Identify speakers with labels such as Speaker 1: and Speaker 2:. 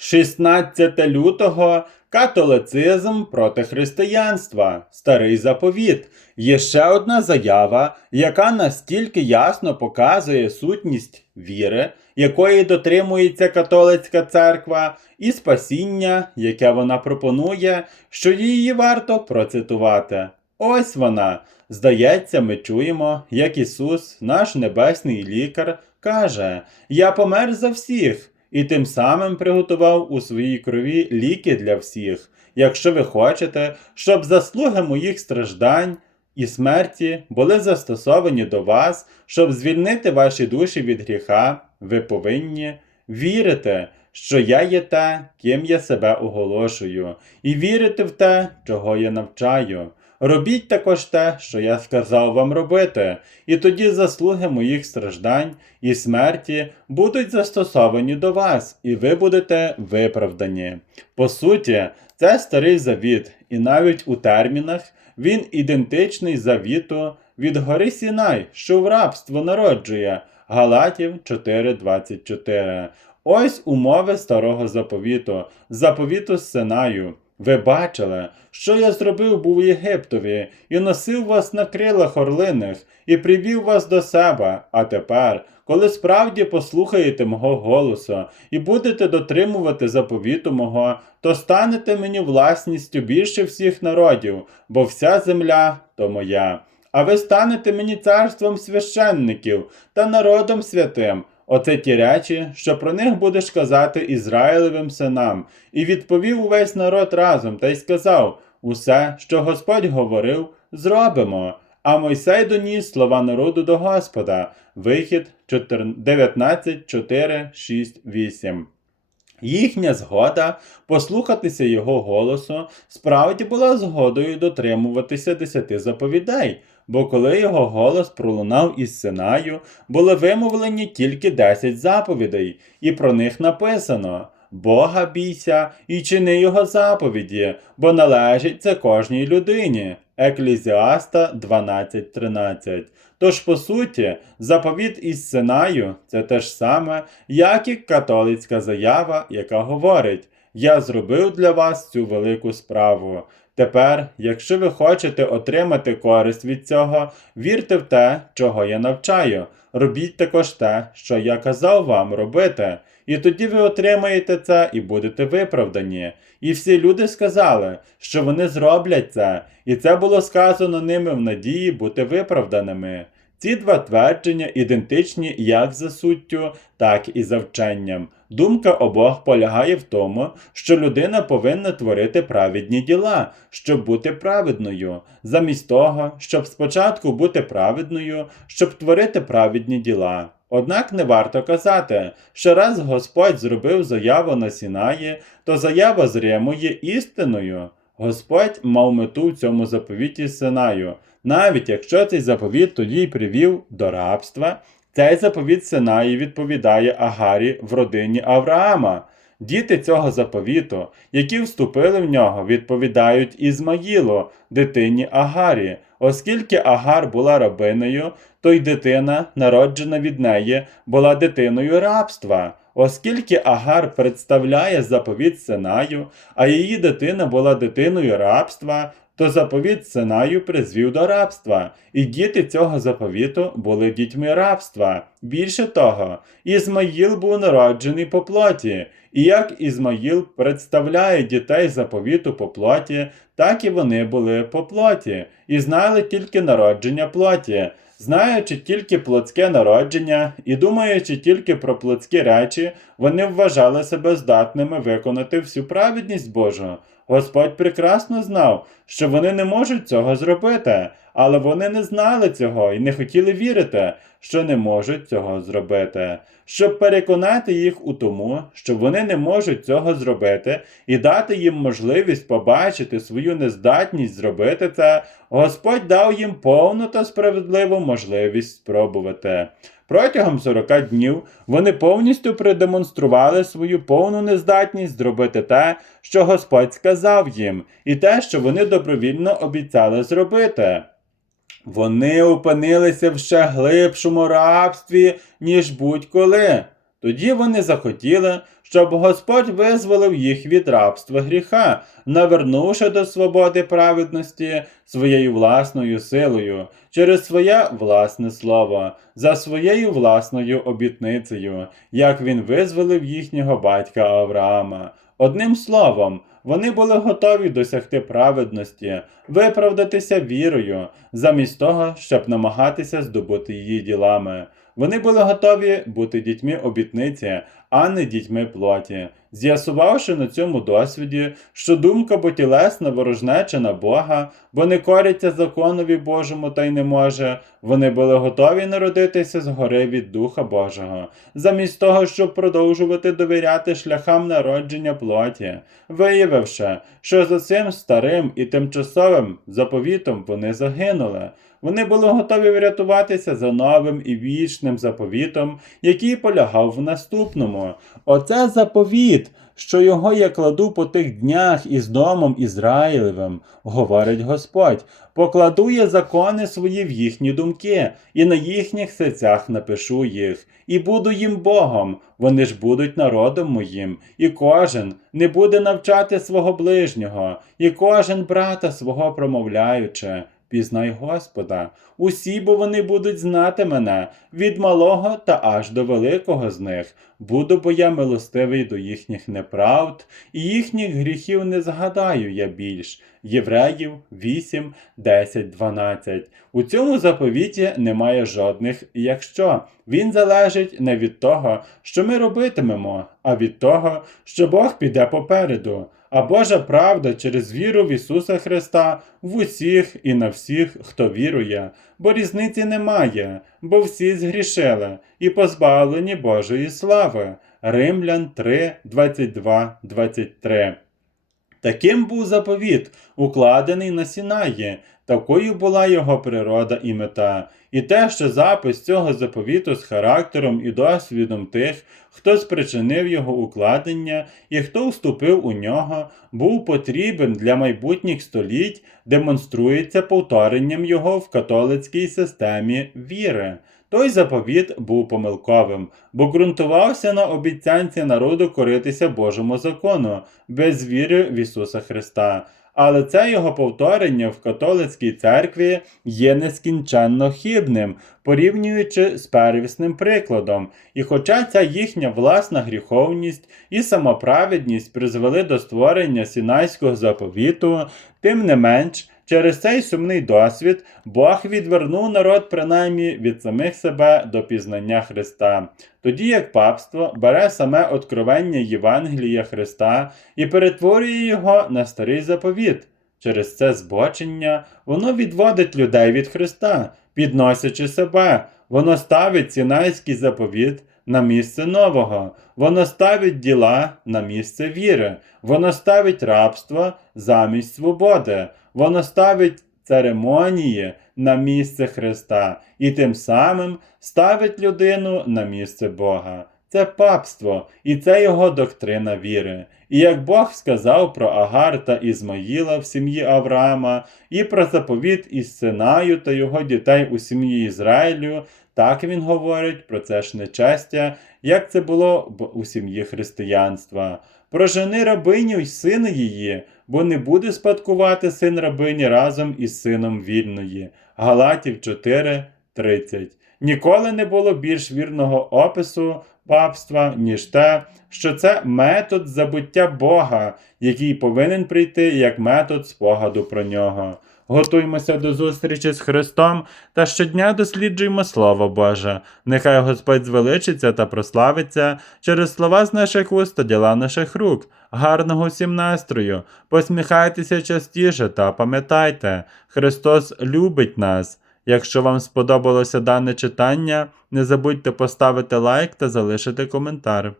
Speaker 1: 16 лютого католицизм проти християнства, старий заповіт. Є ще одна заява, яка настільки ясно показує сутність віри, якої дотримується католицька церква, і спасіння, яке вона пропонує, що її варто процитувати. Ось вона. Здається, ми чуємо, як Ісус, наш небесний лікар, каже: Я помер за всіх, і тим самим приготував у своїй крові ліки для всіх. Якщо ви хочете, щоб заслуги моїх страждань і смерті були застосовані до вас, щоб звільнити ваші душі від гріха, ви повинні вірити, що я є те, ким я себе оголошую, і вірити в те, чого я навчаю. Робіть також те, що я сказав вам робити, і тоді заслуги моїх страждань і смерті будуть застосовані до вас, і ви будете виправдані. По суті, це старий завіт, і навіть у термінах він ідентичний завіту від гори Сінай, що в рабство народжує Галатів 4.24. Ось умови старого заповіту, заповіту з Синаю. Ви бачили, що я зробив був Єгиптові, і носив вас на крилах орлиних, і привів вас до себе. А тепер, коли справді послухаєте мого голосу і будете дотримувати заповіту мого, то станете мені власністю більше всіх народів, бо вся земля то моя. А ви станете мені царством священників та народом святим. Оце ті речі, що про них будеш казати Ізраїлевим синам. І відповів увесь народ разом та й сказав: Усе, що Господь говорив, зробимо. А Мойсей доніс слова народу до Господа. Вихід 19, 4, 6, 8. Їхня згода послухатися його голосу справді була згодою дотримуватися десяти заповідей, бо коли його голос пролунав із Синаю, були вимовлені тільки десять заповідей, і про них написано Бога бійся і чини його заповіді, бо належить це кожній людині. Еклезіаста 12.13. Тож, по суті, заповіт із Синаю це те ж саме, як і католицька заява, яка говорить: Я зробив для вас цю велику справу. Тепер, якщо ви хочете отримати користь від цього, вірте в те, чого я навчаю. Робіть також те, що я казав вам робити, і тоді ви отримаєте це і будете виправдані. І всі люди сказали, що вони зроблять це, і це було сказано ними в надії бути виправданими. Ці два твердження ідентичні як за суттю, так і за вченням. Думка обох полягає в тому, що людина повинна творити праведні діла, щоб бути праведною, замість того, щоб спочатку бути праведною, щоб творити праведні діла. Однак не варто казати, що раз Господь зробив заяву на Сінаї, то заява з Риму є істиною. Господь мав мету в цьому заповіті Синаю. Навіть якщо цей заповіт тоді й привів до рабства, цей заповіт Синаї відповідає Агарі в родині Авраама. Діти цього заповіту, які вступили в нього, відповідають Ізмаїлу, дитині Агарі. Оскільки Агар була рабиною, то й дитина, народжена від неї, була дитиною рабства. Оскільки Агар представляє заповіт Синаю, а її дитина була дитиною рабства, то заповіт Синаю призвів до рабства, і діти цього заповіту були дітьми рабства. Більше того, Ізмаїл був народжений по плоті, і як Ізмаїл представляє дітей заповіту по плоті, так і вони були по плоті, і знали тільки народження плоті. Знаючи тільки плотське народження і думаючи тільки про плотські речі, вони вважали себе здатними виконати всю праведність Божу. Господь прекрасно знав, що вони не можуть цього зробити, але вони не знали цього і не хотіли вірити, що не можуть цього зробити. Щоб переконати їх у тому, що вони не можуть цього зробити, і дати їм можливість побачити свою нездатність зробити це, Господь дав їм повну та справедливу можливість спробувати. Протягом 40 днів вони повністю продемонстрували свою повну нездатність зробити те, що Господь сказав їм, і те, що вони добровільно обіцяли зробити. Вони опинилися в ще глибшому рабстві, ніж будь-коли. Тоді вони захотіли, щоб Господь визволив їх від рабства гріха, навернувши до свободи праведності своєю власною силою, через своє власне слово, за своєю власною обітницею, як він визволив їхнього батька Авраама. Одним словом, вони були готові досягти праведності, виправдатися вірою, замість того, щоб намагатися здобути її ділами. Вони були готові бути дітьми обітниці, а не дітьми плоті, з'ясувавши на цьому досвіді, що думка бо тілесна ворожнеча на Бога, бо не коряться законові Божому та й не може, вони були готові народитися згори від Духа Божого, замість того, щоб продовжувати довіряти шляхам народження плоті, виявивши, що за цим старим і тимчасовим заповітом вони загинули. Вони були готові врятуватися за новим і вічним заповітом, який полягав в наступному. Оце заповіт, що його я кладу по тих днях із домом Ізраїлевим, говорить Господь. Покладу я закони свої в їхні думки, і на їхніх серцях напишу їх, і буду їм Богом, вони ж будуть народом моїм, і кожен не буде навчати свого ближнього, і кожен брата свого промовляючи. Пізнай Господа, усі, бо вони будуть знати мене від малого та аж до великого з них. Буду бо я милостивий до їхніх неправд, і їхніх гріхів не згадаю я більш. Євреїв 8, 10, 12. У цьому заповіті немає жодних якщо. Він залежить не від того, що ми робитимемо, а від того, що Бог піде попереду. А Божа правда через віру в Ісуса Христа в усіх і на всіх, хто вірує, бо різниці немає, бо всі згрішили і позбавлені Божої слави. Римлян 3, 22, 23. Таким був заповіт, укладений на Сінаї, такою була його природа і мета. І те, що запис цього заповіту з характером і досвідом тих, хто спричинив його укладення і хто вступив у нього, був потрібен для майбутніх століть, демонструється повторенням його в католицькій системі віри. Той заповіт був помилковим, бо ґрунтувався на обіцянці народу коритися Божому закону, без віри в Ісуса Христа. Але це його повторення в католицькій церкві є нескінченно хибним, порівнюючи з первісним прикладом. І хоча ця їхня власна гріховність і самоправедність призвели до створення сінайського заповіту, тим не менш. Через цей сумний досвід Бог відвернув народ принаймні від самих себе до пізнання Христа, тоді як папство бере саме откровення Євангелія Христа і перетворює його на старий заповіт. Через це збочення воно відводить людей від Христа, підносячи себе, воно ставить сінайський заповіт на місце нового, воно ставить діла на місце віри, воно ставить рабство замість свободи, воно ставить церемонії на місце Христа і тим самим ставить людину на місце Бога. Це папство, і це його доктрина віри. І як Бог сказав про Агар та Ізмаїла в сім'ї Авраама, і про заповіт із Синаю та його дітей у сім'ї Ізраїлю, так він говорить про це ж нечестя, як це було у сім'ї християнства. Прожени рабиню й сина її, бо не буде спадкувати син рабині разом із сином вільної. Галатів 4, 30. Ніколи не було більш вірного опису папства, ніж те, що це метод забуття Бога, який повинен прийти як метод спогаду про нього. Готуймося до зустрічі з Христом та щодня досліджуємо Слово Боже. Нехай Господь звеличиться та прославиться через слова з наших вуст та діла наших рук. Гарного всім настрою, посміхайтеся частіше та пам'ятайте, Христос любить нас. Якщо вам сподобалося дане читання, не забудьте поставити лайк та залишити коментар.